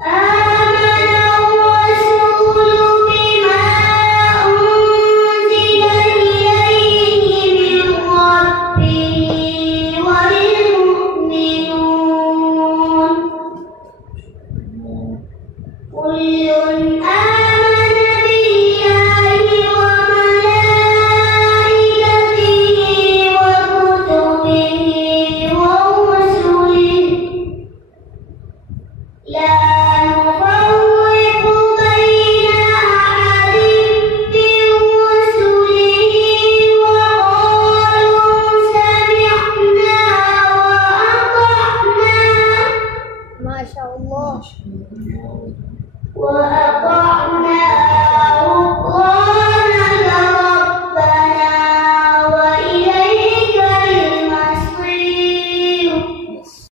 آمن الرسول بما أنزل إليه من ربه والمؤمنون كل آمن بالله وملائكته وكتبه ورسله لا نفرق بين أحد من رسله وقالوا سمعنا وأطعنا ما شاء الله وأطعنا